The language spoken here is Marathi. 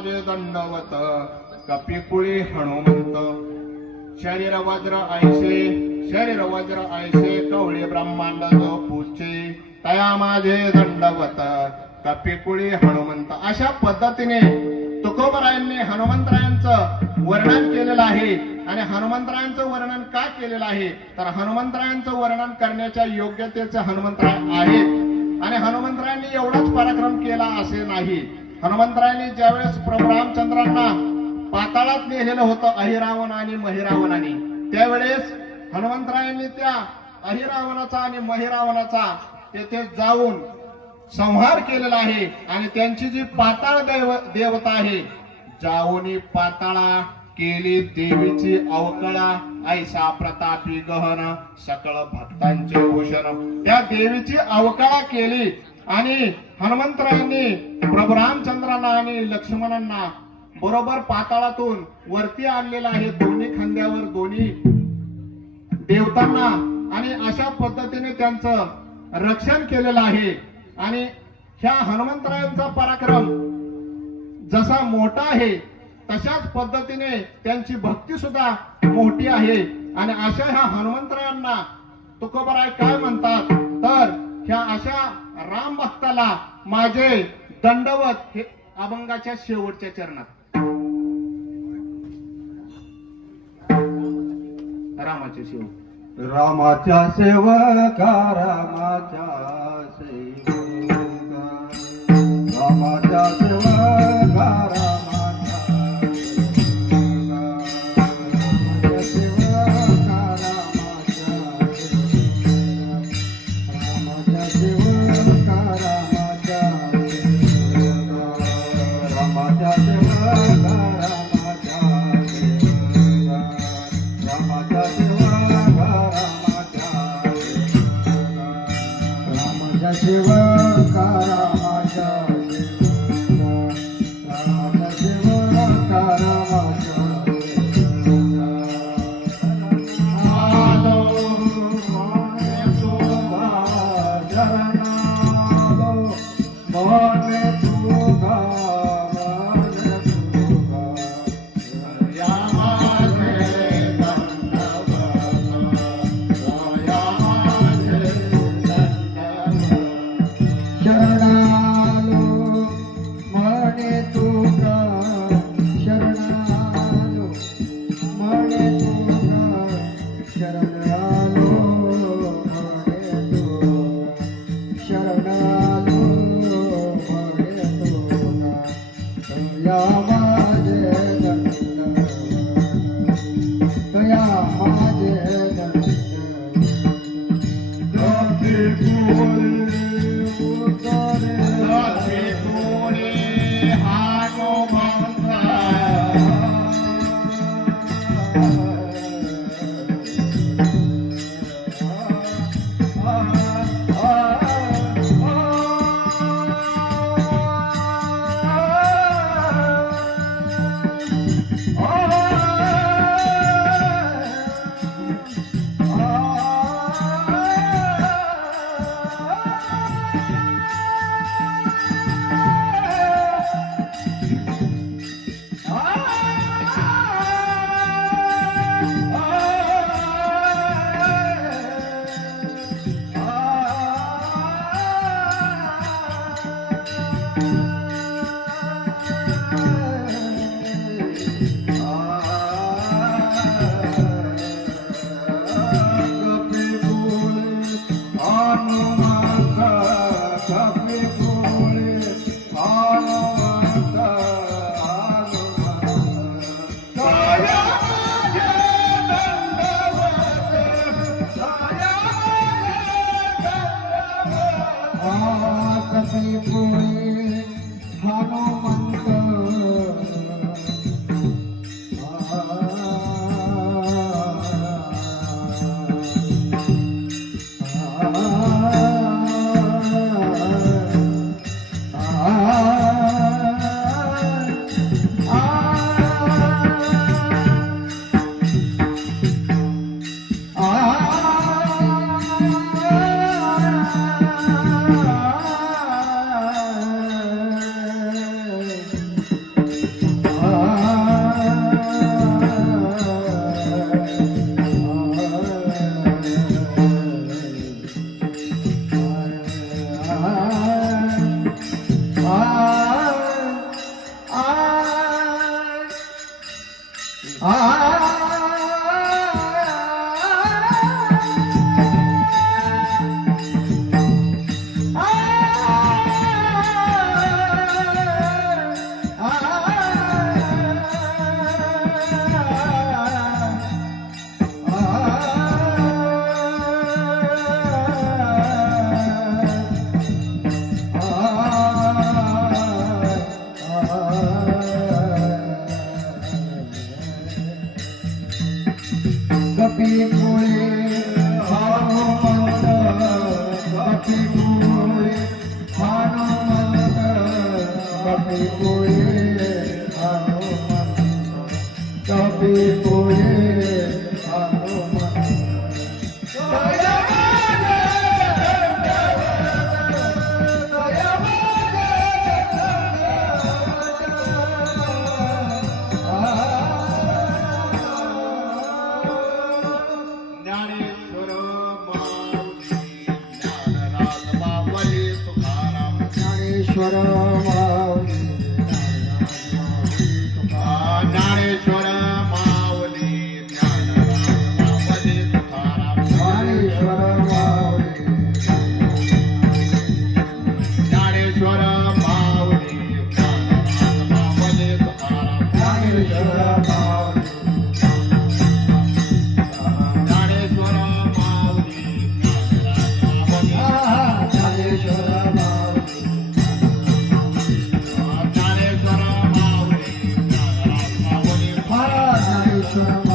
माझे दंडवत कपिकुळी हनुमंत शरीर वज्र ऐसे कवळे ब्रह्मांड जो पूचे तया माझे दंडवत कपिकुळी हनुमंत. अशा पद्धतीने तुकोबरायांनी हनुमंतरायांचं वर्णन केलेलं आहे. आणि हनुमंतरायांचं वर्णन का केलेलं आहे तर हनुमंतरायांचं वर्णन करण्याच्या योग्यतेचे हनुमंतराय आहेत. आणि हनुमंतरायांनी एवढाच पराक्रम केला असे नाही. हनुमंतरायांनी ज्यावेळेस प्रभू रामचंद्रांना पाताळात नेलेलं होतं अहिरावण आणि महिरावणाने, त्यावेळेस हनुमंतरायांनी त्या अहिरावणाचा आणि महिरावणाचा तेथे जाऊन संहार केलेला आहे. आणि त्यांची जी पाताळ देवता आहे, जाऊनी पाताळा केली देवीची अवकळा ऐसा प्रतापी गहन सकळ भक्तांचे भूषण. त्या देवीची अवकळा केली आणि हनुमंतरायांनी प्रभू रामचंद्रांना आणि लक्ष्मणांना बरोबर पाताळातून वरती आणलेला आहे, दोन्ही खांद्यावर दोन्ही देवतांना. आणि अशा पद्धतीने त्यांचं रक्षण केलेलं आहे. आणि ह्या हनुमंतरायांचा पराक्रम जसा मोठा आहे तशाच पद्धतीने त्यांची भक्ती सुद्धा मोठी आहे. आणि अशा ह्या हनुमंतरायांना तुकोबराय काय म्हणतात तर ह्या अशा राम भक्ताला माझे दंडवत हे अभंगाच्या शेवटच्या चरणात. रामाचे सेवक रामाच्या सेवका रामाच्या सेवका रामाच्या सेवका पुढे हनुमंत कपी पुढे हनुमंत ज्ञानेश्वर माऊली ज्ञानराज बाबाजी तुकाराम ज्ञानेश्वर माऊली ज्ञानेश्वर माऊली ज्ञानराज बाबाजी तुकाराम ज्ञानेश्वर माऊली ज्ञानेश्वर माऊली ज्ञानराज बाबाजी तुकाराम ज्ञानेश्वर माऊली ज्ञानेश्वर माऊली ज्ञानराज बाबाजी ज्ञानेश्वर माऊली ज्ञानेश्वर माऊली ज्ञानराज बाबाजी ज्ञानेश्वर